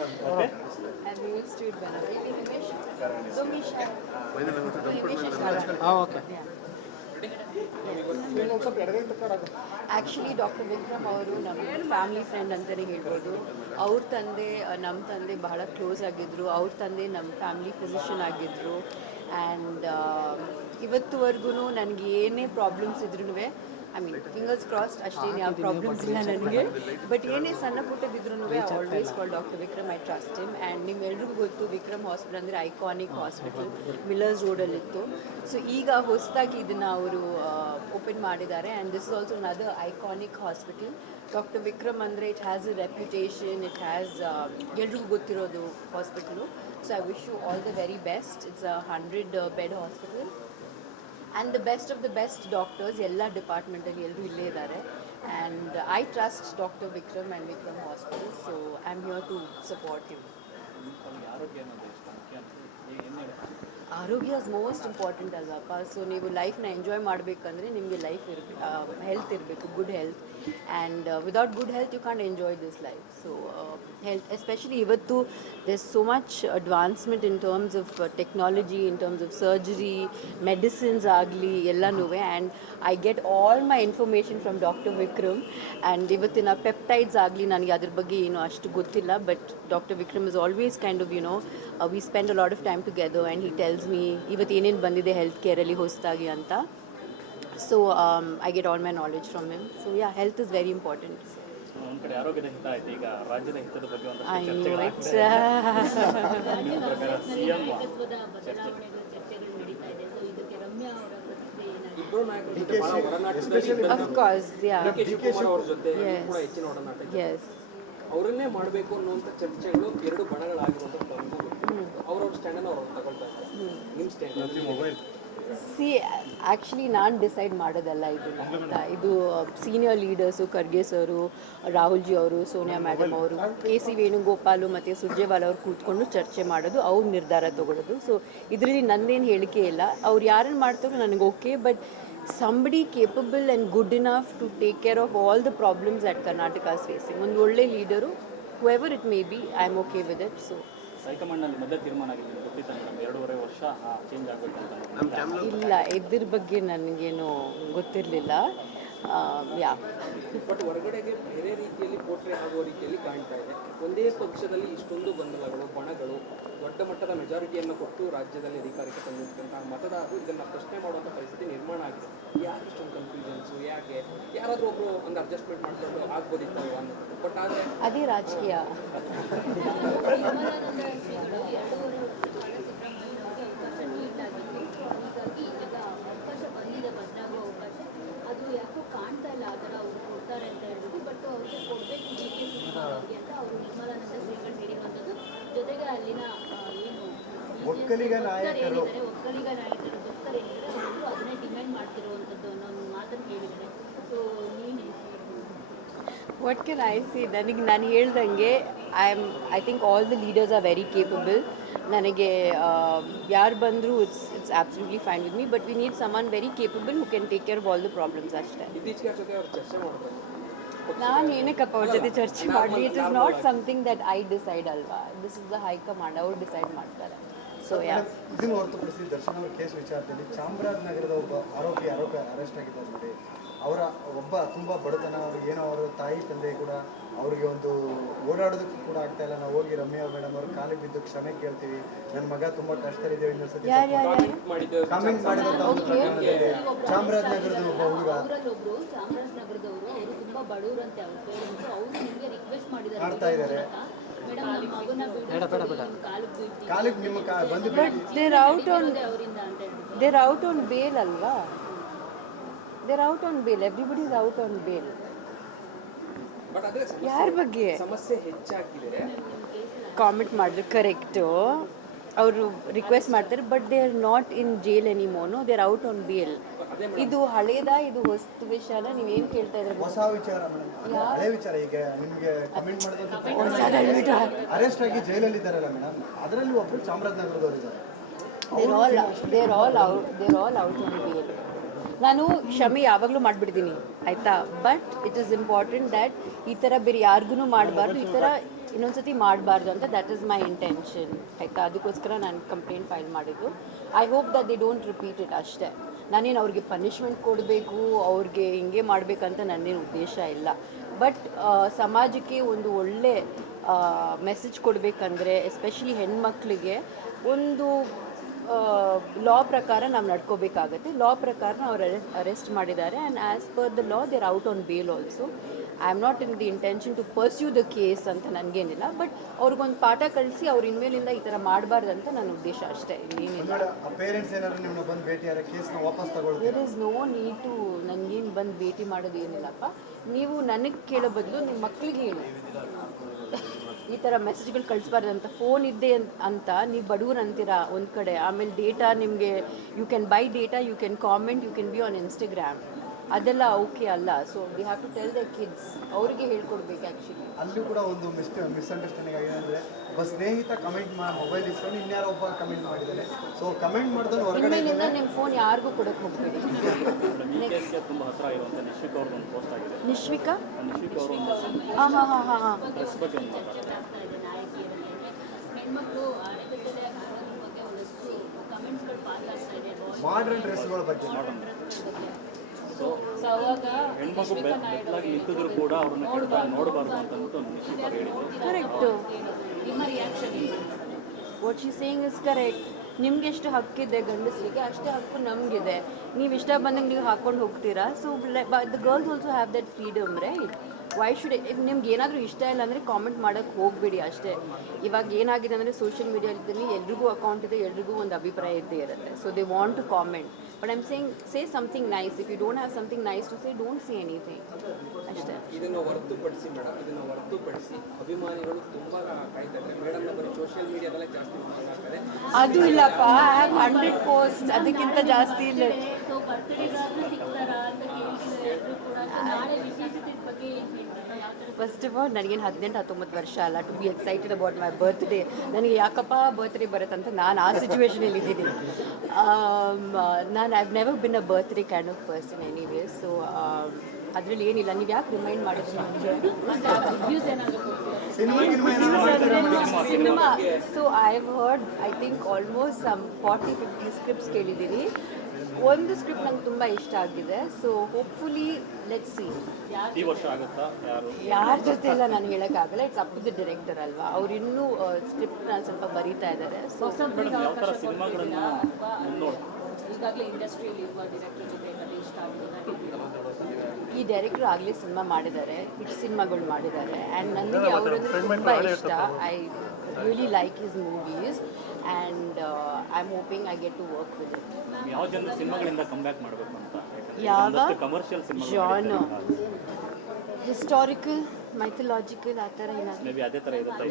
And we will street banana. Okay. Actually doctor Vikram ಅವರು ನಮ್ಮ family friend ಅಂತಲೇ ಹೇಳ್ಬೋದು. ಅವ್ರ ತಂದೆ ನಮ್ಮ ತಂದೆ ಬಹಳ ಕ್ಲೋಸ್ ಆಗಿದ್ದರು. ಅವ್ರ ತಂದೆ ನಮ್ಮ ಫ್ಯಾಮಿಲಿ ಫಿಸಿಷಿಯನ್ ಆಗಿದ್ದರು. ಆ್ಯಂಡ್ ಇವತ್ತುವರೆಗೂ ನನಗೆ ಏನೇ ಪ್ರಾಬ್ಲಮ್ಸ್ ಇದ್ರೂ ಐ ಮೀನ್ ಫಿಂಗರ್ಸ್ ಕ್ರಾಸ್ಡ್ ಅಷ್ಟೇನು ಯಾವ ಪ್ರಾಬ್ಲಮ್ಸ್ ಇಲ್ಲ ನನಗೆ. ಬಟ್ ಏನೇ ಸಣ್ಣ ಪುಟ್ಟದಿದ್ರೂ always call doctor Vikram. I trust him. And ನಿಮ್ಮೆಲ್ರಿಗೂ ಗೊತ್ತು ವಿಕ್ರಮ್ ಹಾಸ್ಪಿಟಲ್ ಅಂದರೆ ಐಕಾನಿಕ್ ಹಾಸ್ಪಿಟಲ್ ಮಿಲ್ಲರ್ಸ್ ರೋಡಲ್ಲಿತ್ತು. ಸೊ ಈಗ ಹೊಸದಾಗಿ ಇದನ್ನು ಅವರು ಓಪನ್ ಮಾಡಿದ್ದಾರೆ. And this is also another iconic hospital. Doctor Vikram ಅಂದರೆ it has a reputation, it has ಎಲ್ರಿಗೂ ಗೊತ್ತಿರೋದು hospital. So I wish you all the very best. It's a 100 bed hospital and the best of the best doctors ಎಲ್ಲ ಡಿಪಾರ್ಟ್ಮೆಂಟಲ್ಲಿ ಎಲ್ಲರೂ ಇಲ್ಲೇ ಇದ್ದಾರೆ. And I trust doctor Vikram and Vikram hospital. So I am here to support him. ಆರೋಗ್ಯ is most important ಅಲ್ವಪ್ಪ. So ನೀವು ಲೈಫ್ನ enjoy ಮಾಡಬೇಕಂದ್ರೆ ನಿಮಗೆ ಲೈಫ್ ಹೆಲ್ತ್ ಇರಬೇಕು, good health. And without good health you can enjoy this life. So health especially ಇವತ್ತು there so much advancement in terms of technology, in terms of surgery, medicines ಆಗಲಿ ಎಲ್ಲನೂ. And I get all my information from doctor Vikram. And ಇವತ್ತಿನ ಪೆಪ್ಟೈಡ್ಸ್ ಆಗಲಿ ನನಗೆ ಅದ್ರ ಬಗ್ಗೆ ಏನೂ ಅಷ್ಟು ಗೊತ್ತಿಲ್ಲ. But doctor Vikram is always kind of we spend a lot of time together and he tells me ಇವತ್ತು ಏನೇನು ಬಂದಿದೆ ಹೆಲ್ತ್ ಕೇರಲ್ಲಿ ಹೊಸದಾಗಿ ಅಂತ. So I get all my knowledge from him. So yeah, health is very important. ಒಂದು ಕಡೆ ಆರೋಗ್ಯದ ಹಿತ ಆಯ್ತು, ಈಗ ರಾಜ್ಯದ ಹಿತದ ಬಗ್ಗೆ ಒಂದಷ್ಟು ಅಯ್ಯೋ ಚರ್ಚೆಗಳಾಗ್ತದೆ. ನಿಮ್ಮ ಪ್ರಕಾರ CM Of course, yeah. Yes. ಅವರನ್ನೇ ಮಾಡಬೇಕು ಅನ್ನುವಂಥ ಚರ್ಚೆಗಳು ಎರಡು ಬಣಗಳಾಗಿರುವಂಥದ್ದು ಅವ್ರವ್ರ ಸ್ಟ್ಯಾಂಡನ್ನು ಅವ್ರು ತಗೊಳ್ತಾ ಇದ್ದಾರೆ. ನಿಮ್ಮ ಸ್ಟ್ಯಾಂಡ್ ಸಿ ಆ್ಯಕ್ಚುಲಿ ನಾನು ಡಿಸೈಡ್ ಮಾಡೋದಲ್ಲ ಇದನ್ನು ಅಂತ. ಇದು ಸೀನಿಯರ್ ಲೀಡರ್ಸು, ಖರ್ಗೆ ಸರು, ರಾಹುಲ್ ಜಿ ಅವರು, ಸೋನಿಯಾ ಮೇಡಮ್ ಅವರು, ಕೆ ಸಿ ವೇಣುಗೋಪಾಲು ಮತ್ತು ಸುರ್ಜೇವಾಲ ಅವರು ಕೂತ್ಕೊಂಡು ಚರ್ಚೆ ಮಾಡೋದು, ಅವ್ರು ನಿರ್ಧಾರ ತೊಗೊಳ್ಳೋದು. ಸೊ ಇದರಲ್ಲಿ ನಂದೇನು ಹೇಳಿಕೆ ಇಲ್ಲ. ಅವ್ರು ಯಾರನ್ನು ಮಾಡ್ತಾರೋ ನನಗೆ okay. But somebody capable and good enough to take care of all the problems that Karnataka is facing. ಒಂದು ಒಳ್ಳೆ leader, whoever it may be, I am okay with it. So ಹೈಕಮಾಂಡ್ನಲ್ಲಿ ಮೊದಲೇ ತೀರ್ಮಾನ ಆಗಿದೆ, ಗೊತ್ತಿತ್ತು ಮೇಡಮ್, 2.5 ವರ್ಷ ಚೇಂಜ್ ಆಗಬೇಕಂತ. ಇಲ್ಲ, ಇದ್ರ ಬಗ್ಗೆ ನನಗೇನು ಗೊತ್ತಿರಲಿಲ್ಲ. ಯಾ, ಬಟ್ ಹೊರಗಡೆಗೆ ಬೇರೆ ರೀತಿಯಲ್ಲಿ ಪೋಟ್ರೆ ಆಗುವ ರೀತಿಯಲ್ಲಿ ಕಾಣ್ತಾ ಇದೆ. ಒಂದೇ ಪಕ್ಷದಲ್ಲಿ ಇಷ್ಟೊಂದು ಗೊಂದಲಗಳು, ಬಣಗಳು, ದೊಡ್ಡ ಮಟ್ಟದ ಮೆಜಾರಿಟಿಯನ್ನು ಕೊಟ್ಟು ರಾಜ್ಯದಲ್ಲಿ ಅಧಿಕಾರಕ್ಕೆ ತಂದಿರ್ತಕ್ಕಂತಹ ಮತದಾರರು ಇದನ್ನು ಪ್ರಶ್ನೆ ಮಾಡುವಂಥ ಪರಿಸ್ಥಿತಿ ನಿರ್ಮಾಣ ಆಗಿದೆ. ಯಾಕೆ ಇಷ್ಟೊಂದು ಕನ್ಫ್ಯೂಷನ್ಸು, ಯಾಕೆ ಯಾರಾದರೂ ಒಬ್ಬರು ಒಂದು ಅಡ್ಜಸ್ಟ್ಮೆಂಟ್ ಮಾಡ್ಕೊಂಡು ಆಗ್ಬೋದಿತ್ತಲ್ವ ಅನ್ನೋದು. ಬಟ್ ಆದರೆ ಅದೇ ರಾಜಕೀಯ. ಅದು ಯಾಕೋ ಕಾಣ್ತಾ ಇಲ್ಲ ಆ ಥರ ಅವ್ರು ಕೊಡ್ತಾರೆ ಅಂತ ಹೇಳ್ಬಿಟ್ಟು. ಬಟ್ ಅವ್ರಿಗೆ ಕೊಡಬೇಕು ಅಂತ ಅವರು ನಿರ್ಮಲಾನಂದ ಶ್ರೀಗಳು ಹೇಳಿರುವಂಥದ್ದು. ಜೊತೆಗೆ ಅಲ್ಲಿನ ಏನು ಒಕ್ಕಲಿಗ ನಾಯಕರು ಭಕ್ತರೇನಿದ್ದಾರೆ ಅವರು ಅದನ್ನೇ ಡಿಮ್ಯಾಂಡ್ ಮಾಡ್ತಿರುವಂಥದ್ದು ಅನ್ನೋ ಒಂದು ಮಾತನ್ನು ಹೇಳಿದ್ದಾರೆ. ಸೊ ನೀನು ವಾಟ್ ಕ್ಯಾನ್ ಐ ಸಿ? ನಾನು ಹೇಳ್ದಂಗೆ I think all the leaders are very capable. ನನಗೆ ಯಾರು ಬಂದರೂ it's absolutely fine with me. But we need someone very capable who can take care of all the problems ಅಷ್ಟೇ. ಇತ್ತೀಚೆಗೆ ಜೊತೆ ಅವ್ರು ಚರ್ಚೆ ಮಾಡಿದ್ರು. ನಾನು ಏನಕ್ಕಪ್ಪ ಅವ್ರ ಜೊತೆ ಚರ್ಚೆ ಮಾಡಲಿ? It is not something that I decide ಅಲ್ವಾ. ದಿಸ್ ಇಸ್ ದ ಹೈಕಮಾಂಡ್, ಅವ್ರು ಡಿಸೈಡ್ ಮಾಡ್ತಾರೆ. ಸೊ ಯಾ, ಇದನ್ನು ಹೊರತುಪಡಿಸಿ ದರ್ಶನ್ ಅವರ ಕೇಸ್ ವಿಚಾರದಲ್ಲಿ ಚಾಮರಾಜನಗರದ ಒಬ್ಬ ಆರೋಪಿ ಅರೆಸ್ಟ್ ಆಗಿದ್ದಾರೆ ನೋಡಿ. ಅವರ ಒಬ್ಬ ತುಂಬ ಬಡತನ, ಏನೋ ಅವರ ತಾಯಿ ತಂದೆ ಕೂಡ ಅವ್ರಿಗೆ ಒಂದು ಓಡಾಡೋದಕ್ಕೂ ಕೂಡ ಆಗ್ತಾ ಇಲ್ಲ. ನಾವು ಹೋಗಿ ರಮ್ಯಾ ಮೇಡಮ್ ಅವ್ರ ಕಾಲಿಗೆ ಬಿದ್ದು ಕ್ಷಮೆ ಕೇಳ್ತೀವಿ, ನನ್ನ ಮಗ ತುಂಬ ಕಷ್ಟದಲ್ಲಿದ್ದೇವೆ, ಇನ್ನೊಂದ್ಸತಿ ಕಾಮೆಂಟ್ ಮಾಡಿದಂಥ ಒಂದು ಪ್ರಕರಣದಲ್ಲಿ ಚಾಮರಾಜನಗರದ ಒಬ್ಬ ಹುಡುಗ ಅವರಲ್ಲೊಬ್ರು ಚಾಮರಾಜನಗರದವರು, ಅವರು ತುಂಬಾ ಬಡವರಂತೆ, ಅವ್ರ ಪೇರೆಂಟ್ಸ್, ಅವರು ನಿಮಗೆ ರಿಕ್ವೆಸ್ಟ್ ಮಾಡಿದ್ದಾರೆ ಮಾಡ್ತಾ ಇದ್ದಾರೆ. ಮೇಡಮ್ ನಮ್ಮ ಮಗನ ಕಾಲಿಗೆ ನಿಮ್ಮ ಬಂದು ಬಟ್ ದೇರ್ ಔಟ್ ಆನ್ ಅವರಿಂದ ಅಂತ ಹೇಳ್ಬಿಟ್ಟು ದೇರ್ ಔಟ್ ಆನ್ ಬೇಲ್ ಅಲ್ವಾ. They're out on bail, everybody is out on bail. But ಅದೇ ಯಾರ ಬಗ್ಗೆ ಸಮಸ್ಯೆ ಹೆಚ್ಚಾಗಿದೆ. ಕಾಮೆಂಟ್ ಮಾಡಿದ್ರೆ ಕರೆಕ್ಟು, ಅವರು ರಿಕ್ವೆಸ್ಟ್ ಮಾಡ್ತಾರೆ. But they are not in jail anymore. No, they are out on bail. ಇದು ಹಳೇದಾ, ಇದು ಹೊಸ ವಿಷಯನ? ನೀವೇನು ಕೇಳ್ತಾ ಇದ್ರೆ ಹೊಸ ವಿಚಾರ ಮೇಡಮ್, ಹಳೆ ವಿಚಾರ. ಈಗ ನಿಮಗೆ ಕಮೆಂಟ್ ಮಾಡಿದಂಥ ಅರೆಸ್ಟ್ ಆಗಿ ಜೈಲಲ್ಲಿ ಇದ್ದಾರಲ್ಲ ಮೇಡಮ್, ಅದರಲ್ಲಿ ಒಬ್ಬರು ಚಾಮರಾಜನಗರದವರು ಇದ್ದಾರೆ. they're all out on bail. ನಾನು ಕ್ಷಮೆ ಯಾವಾಗಲೂ ಮಾಡಿಬಿಡ್ತೀನಿ ಆಯಿತಾ. But it is important that ಈ ಥರ ಬೇರೆ ಯಾರಿಗೂ ಮಾಡಬಾರ್ದು, ಈ ಥರ ಇನ್ನೊಂದ್ಸತಿ ಮಾಡಬಾರ್ದು ಅಂತ ದ್ಯಾಟ್ ಈಸ್ ಮೈ ಇಂಟೆನ್ಷನ್ ಆಯಿತಾ. ಅದಕ್ಕೋಸ್ಕರ ನಾನು ಕಂಪ್ಲೇಂಟ್ ಫೈಲ್ ಮಾಡಿದ್ದು. I hope that they don't repeat it ಅಷ್ಟೇ. ನಾನೇನು ಅವ್ರಿಗೆ ಪನಿಷ್ಮೆಂಟ್ ಕೊಡಬೇಕು, ಅವ್ರಿಗೆ ಹಿಂಗೆ ಮಾಡಬೇಕಂತ ನನ್ನೇನು ಉದ್ದೇಶ ಇಲ್ಲ. ಬಟ್ ಸಮಾಜಕ್ಕೆ ಒಂದು ಒಳ್ಳೆ ಮೆಸೇಜ್ ಕೊಡಬೇಕಂದ್ರೆ ಎಸ್ಪೆಷಲಿ ಹೆಣ್ಮಕ್ಳಿಗೆ ಒಂದು ಲಾ ಪ್ರಕಾರ ನಾವು ನಡ್ಕೋಬೇಕಾಗತ್ತೆ. ಲಾ ಪ್ರಕಾರ ಅವ್ರು ಅರೆಸ್ಟ್ ಮಾಡಿದ್ದಾರೆ and as per the law they're out on bail also. I am not in the intention to pursue the case ಅಂತ ನನಗೇನಿಲ್ಲ. ಬಟ್ ಅವ್ರಿಗೊಂದು ಪಾಠ ಕಲಿಸಿ ಅವ್ರು ಇನ್ಮೇಲಿಂದ ಈ ಥರ ಮಾಡಬಾರ್ದು ಅಂತ ನನ್ನ ಉದ್ದೇಶ ಅಷ್ಟೇ, ಇನ್ನೇನಿಲ್ಲ. ಪೇರೆಂಟ್ಸ್ ಏನಾದ್ರು ನಿಮ್ಮನ್ನ ಬಂದು ಭೇಟಿಯಾರ ಕೇಸ್ನ ವಾಪಸ್ ತಗೊಳ್ತೀವಿ. There is no need to ನನಗೇನು ಬಂದು ಭೇಟಿ ಮಾಡೋದು ಏನಿಲ್ಲಪ್ಪ. ನೀವು ನನಗೆ ಕೇಳೋ ಬದಲು ನಿಮ್ಮ ಮಕ್ಕಳಿಗೆ ಹೇಳಿ ಈ ಥರ ಮೆಸೇಜ್ಗಳು ಕಳಿಸ್ಬಾರ್ದು ಅಂತ. ಫೋನ್ ಇದ್ದೆ ಅಂತ ನೀವು ಬಡವ್ರು ಅಂತೀರಾ ಒಂದು ಕಡೆ, ಆಮೇಲೆ ಡೇಟಾ ನಿಮಗೆ you can buy data, you can comment, you can be on Instagram, ಅದೆಲ್ಲ ಓಕೆ ಅಲ್ಲ. So we have to tell the kids, ಅವರಿಗೆ ಹೇಳ್ಕೊಡ್ಬೇಕು ಆ್ಯಕ್ಚುಲಿ. ಅಲ್ಲೂ ಕೂಡ ಒಂದು ಮಿಸ್ಅಂಡರ್ಸ್ಟ್ಯಾಂಡಿಂಗ್ ಆಗಿದೆ ಅಂದರೆ ಒಬ್ಬ ಸ್ನೇಹಿತ ಕಮೆಂಟ್ ಮೊಬೈಲ್ ಇಸ್ಕೊಂಡು ಇನ್ಯಾರೋ ಒಬ್ಬ ಕಮೆಂಟ್ ಮಾಡಿದ್ದಾರೆ. ಸೊ ಕಮೆಂಟ್ ಮಾಡಿದ್ರೆ ಹೊರಗಡೆ ಇನ್ಮೇಲಿಂದ ನಿಮ್ಮ ಫೋನ್ ಯಾರಿಗೂ ಕೊಡೋಕ್ಕೆ ಹೋಗ್ಬೇಡಿ. ಈ ಕೇಸ್ಗೆ ತುಂಬ ಹತ್ರ ಇರುವಂಥ ನಿಶ್ವಿಕ್ ಅವ್ರದ್ದು ಒಂದು ಪೋಸ್ಟ್ ಆಗಿದೆ. ನಿಶ್ವಿಕಾ ನಿಶ್ವಿಕ್ ಅವರು ಒಂದು ಹಾಂ ಹಾಂ ಹಾಂ ಹಾಂ ಹಾಂ ಡ್ರೆಸ್ ಬಗ್ಗೆ ಒಂದು ಮಾತಾಡ್ತಾರೆ. ಆಗ್ತಾ ಇದೆ ನಾಯಕಿಯರಲ್ಲಿ. ಹೆಣ್ಮಕ್ಳು ಅರೆಬೆತ್ತಲೆ ಆಗೋದ್ರ ಬಗ್ಗೆ ಒಂದಷ್ಟು ಕಮೆಂಟ್ಸ್ಗಳು ಪಾಸ್ ಆಗ್ತಾ ಇದೆ. ಮಾಡ್ರನ್ ಡ್ರೆಸ್ಗಳ ಬಗ್ಗೆ ಸೊ ಅವಾಗ ಹೆಣ್ಮಗು ಬೆತ್ತಲಾಗಿ ನಿಂತಿದ್ರು ಕೂಡ ಅವ್ರನ್ನ ಕೆಟ್ಟದಾಗಿ ನೋಡಬಾರ್ದು ಅಂತ ಅಂದ್ಬಿಟ್ಟು ನಿಶ್ಚಿತ ಅವ್ರು ಹೇಳಿದ್ರು. ಕರೆಕ್ಟು. ನಿಮ್ಮ reaction what she saying is correct. ನಿಮ್ಗೆ ಎಷ್ಟು ಹಕ್ಕಿದೆ ಗಂಡಸರಿಗೆ, ಅಷ್ಟೇ ಹಕ್ಕು ನಮಗಿದೆ. ನೀವು ಇಷ್ಟ ಬಂದಂಗೆ ನೀವು ಹಾಕ್ಕೊಂಡು ಹೋಗ್ತೀರಾ. So the girls also have that freedom right. Why should ನಿಮ್ಗೆ ಏನಾದರೂ ಇಷ್ಟ ಇಲ್ಲ ಅಂದರೆ ಕಾಮೆಂಟ್ ಮಾಡೋಕ್ಕೆ ಹೋಗಬೇಡಿ ಅಷ್ಟೇ. ಇವಾಗ ಏನಾಗಿದೆ ಅಂದರೆ ಸೋಷಿಯಲ್ ಮೀಡಿಯಾದಲ್ಲಿ ಎಲ್ರಿಗೂ ಅಕೌಂಟ್ ಇದೆ, ಎಲ್ರಿಗೂ ಒಂದು ಅಭಿಪ್ರಾಯ ಇದ್ದೇ ಇರುತ್ತೆ. So they want to comment. But I'm saying say something nice. If you don't have something nice to say, don't say anything ಅಷ್ಟೇ. ಇದನ್ನು ಹೊರತುಪಡಿಸಿ ಮೇಡಮ್, ಇದನ್ನು ಹೊರತುಪಡಿಸಿ ಅಭಿಮಾನಿಗಳು ತುಂಬ ಕಾಯ್ತಾ ಇದ್ದಾರೆ. ಮೇಡಮ್ನ ಬರೀ ಸೋಷಿಯಲ್ ಮೀಡಿಯಾದಲ್ಲೇ ಜಾಸ್ತಿ ಮಾತಾಡ್ತಾರೆ. ಅದು ಇಲ್ಲಪ್ಪ, ಐ ಹ್ಯಾವ್ 100 ಪೋಸ್ಟ್, ಅದಕ್ಕಿಂತ ಜಾಸ್ತಿ ಇಲ್ಲ. ಸೊ ಬರ್ತ್ಡೇಗಾದ್ರೂ ಸಿಗ್ತಾರಾ ಅಂತ ಕೇಳ್ತಿದ್ದಾರೆ ಎಲ್ಲರೂ ಕೂಡ. ಸೊ ನಾಳೆ ವಿಶೇಷತೆ ಬಗ್ಗೆ ಏನು ಹೇಳ್ತಾರೆ, ಯಾವ ಥರ? ಫಸ್ಟ್ ಆಫ್ ಆಲ್ ನನಗೇನು 18-19 ವರ್ಷ ಅಲ್ಲ to be excited about my birthday. ನನಗೆ ಯಾಕಪ್ಪ ಬರ್ತ್ಡೇ ಬರುತ್ತಂತ ನಾನು ಆ ಸಿಚುವೇಶನಲ್ಲಿ ಇದ್ದೀನಿ. ನಾನು I never been a birthday kind of person anyway. So ಅದರಲ್ಲಿ ಏನಿಲ್ಲ. ನೀವು ಯಾಕೆ ರಿಮೈಂಡ್ ಮಾಡಿದ್ರೆ ನನಗೆ ರಿವ್ಯೂಸ್ ಏನಾದರೂ ಕೊಡ್ತೀರಾ? Cinema. So I have heard I think almost some 40-50 scripts ಕೇಳಿದ್ದೀನಿ. ಒಂದು ಸ್ಕ್ರಿಪ್ಟ್ ನಂಗೆ ತುಂಬ ಇಷ್ಟ ಆಗಿದೆ. So hopefully let's see. ಈ ವರ್ಷ ಆಗುತ್ತಾ? ಯಾರ ಜೊತೆ ಎಲ್ಲ ನಾನು ಹೇಳೋಕ್ಕಾಗಲ್ಲ. It's up to the director ಅಲ್ವಾ. ಅವ್ರು ಇನ್ನೂ ಸ್ಕ್ರಿಪ್ಟ್ನ ಸ್ವಲ್ಪ ಬರೀತಾ ಇದ್ದಾರೆ. ಸೊ ಮೇಡಮ್ ಯಾವ ಥರ ಸಿನಿಮಾಗಳನ್ನು ಮುನ್ನೋಡ್ತಾರೆ? ಈಗಾಗಲೇ ಇಂಡಸ್ಟ್ರಿಯಲ್ಲಿ ಇರುವ ಡೈರೆಕ್ಟರ್ ಜೊತೆ ಕತೆ ಇಷ್ಟ ಆಗ್ತದೆ. ಈ ಡೈರೆಕ್ಟ್ರು ಆಗಲೇ ಸಿನಿಮಾ ಮಾಡಿದ್ದಾರೆ, ಹಿಟ್ ಸಿನಿಮಾಗಳು ಮಾಡಿದ್ದಾರೆ. ಆ್ಯಂಡ್ ನನಗೆ ಅವರಂದ್ರೆ ತುಂಬ ಇಷ್ಟ. I really like his movies and I am hoping I get to work with it. ಯಾವ ಜನರ ಸಿನಿಮಾಗಳಿಂದ ಕಮ್ ಬ್ಯಾಕ್ ಮಾಡಬೇಕು ಅಂತ? ಯಾವ ಕಮರ್ಷಿಯಲ್ ಜಾನ್, ಹಿಸ್ಟಾರಿಕಲ್, ಮೈಥಲಾಜಿಕಲ್, ಆ ಥರ ಏನಾದ್ರು. ಮೇ ಬಿ ಅದೇ ಥರ ಇರುತ್ತೆ.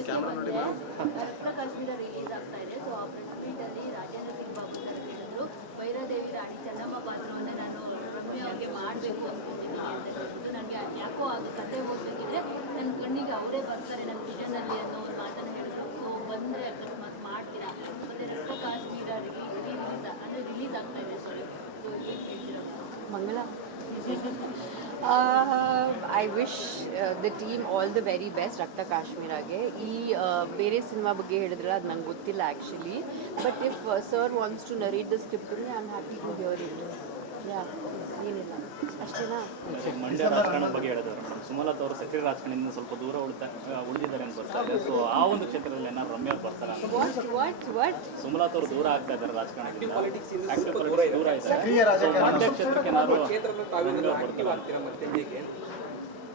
ರಕ್ತ ಕರ್ಪಿತ ರಿಲೀಸ್ ಆಗ್ತಾ ಇದೆ. ಸೊ ಆ ಪ್ರೆಸ್ ಮೀಟಲ್ಲಿ ರಾಜೇಂದ್ರ ಸಿಂಗ್ ಬಾಬು ಸರ್ ಹೇಳಿದ್ರು, ಭೈರಾದೇವಿ ರಾಣಿ ಚೆನ್ನಮ್ಮ ಪಾತ್ರವನ್ನು ನಾನು ರಮ್ಯಾಗೆ ಮಾಡಬೇಕು ಅಂದ್ಕೊಂಡಿದ್ದೀನಿ ಅಂತ ಹೇಳ್ಬಿಟ್ಟು. ನನಗೆ ಯಾಕೋ ಅದು ಕತೆ ಓದಬೇಕಿದ್ರೆ ನನ್ನ ಕಣ್ಣಿಗೆ ಅವರೇ ಬರ್ತಾರೆ ನನ್ನ ವಿಷನಲ್ಲಿ ಅನ್ನೋ ಒಂದು ಮಾತನ್ನು ಹೇಳಿದ್ರು. ಸೊ ಬಂದರೆ ಅಕಸ್ಮಾತ್ ಮಾಡ್ತೀರಾ? ಮತ್ತು ರಕ್ತ ಕಾಶ್ಮೀರ ರಿಲೀಸ್ ಆಗ್ತಾ ಇದೆ. ಸಾರಿ, ಸೊ ಏನು ಹೇಳ್ತೀರಾ? ಮಂಗಳ. I wish the team all the very best ರಕ್ತ ಕಾಶ್ಮೀರಾಗೆ. ಈ ಬೇರೆ ಸಿನಿಮಾ ಬಗ್ಗೆ ಹೇಳಿದ್ರಲ್ಲ, ಅದು ನಂಗೆ ಗೊತ್ತಿಲ್ಲ actually. But if sir wants to narrate the script I am happy to hear it. Yeah, ಏನಿಲ್ಲ ಅಷ್ಟೇನಾ. ಮಂಡ್ಯ ರಾಜಕಾರಣದ ಬಗ್ಗೆ ಹೇಳಿದ್ರು ಮೇಡಮ್. ಸುಮಲತಾ ಅವರು ಸಕ್ರಿಯ ರಾಜಕಾರಣದಿಂದ ಸ್ವಲ್ಪ ದೂರ ಉಳಿದಿದ್ದಾರೆ ಅಂತ ಬರ್ತಾ ಇದೆ. ಸೊ ಆ ಒಂದು ಕ್ಷೇತ್ರದಲ್ಲಿ ಏನಾದ್ರು ರಮ್ಯಾ ಬರ್ತಾರೆ ಅಂತ? ವಾಟ್ ಸುಮಲತಾ ಅವರು ದೂರ ಆಗ್ತಾ ಇದ್ದಾರೆ ರಾಜಕಾರಣದಿಂದ, ಪಾಲಿಟಿಕ್ಸ್ ಇಂದ ಆಕ್ಟಿವ್ ಸ್ವಲ್ಪ ಪಾಲಿಟಿಕ್ಸ್ ದೂರ ಇದ್ದಾರೆ. ಸಕ್ರಿಯ ರಾಜಕಾರಣ ಮಂಡ್ಯ ಕ್ಷೇತ್ರಕ್ಕೆ ಏನಾದ್ರು ಕ್ಷೇತ್ರದ ತಾವೇನಾದರೂ ಆಕ್ಟಿವ್ ಆಗ್ತೀರಾ ಮತ್ತೆ ಹೇಗೆ?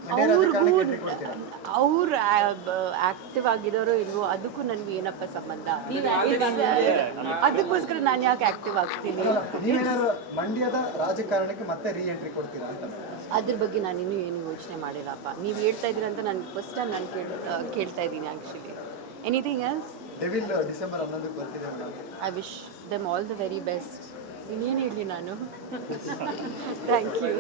ಮಂಡ್ಯ ರಾಜಕಾರಣಕ್ಕೆ ಎಂಟ್ರಿ ಕೊಡ್ತೀರಾ? ಅವ್ರು ಆಕ್ಟಿವ್ ಆಗಿದಾರೋ ಇಲ್ವೋ ಅದಕ್ಕೂ ನನಗೆ ಏನಪ್ಪ ಸಂಬಂಧ. ಅದಕ್ಕೋಸ್ಕರ ನಾನು ಯಾಕೆ ಆಕ್ಟಿವ್ ಆಗ್ತೀನಿ? ನೀವೇನಾದ್ರು ಮಂಡ್ಯದ ರಾಜಕಾರಣಕ್ಕೆ ಮತ್ತೆ ರೀ ಎಂಟ್ರಿ ಕೊಡ್ತೀರಾ ಅಂತ? ಅದ್ರ ಬಗ್ಗೆ ನಾನು ಇನ್ನೂ ಏನು ಯೋಚನೆ ಮಾಡಿಲ್ಲಪ್ಪ. ನೀವು ಹೇಳ್ತಾ ಇದ್ದೀರ ಅಂತ ನಾನು ಫಸ್ಟ್ ಟೈಮ್ ನಾನು ಕೇಳ್ತಾ ಇದ್ದೀನಿ actually. Anything else? Devil December 11ಕ್ಕೆ ಬರ್ತಿದೆ madam. I wish them all the very best. ಇನ್ನೇನು ಹೇಳಿ ನಾನು. Thank you.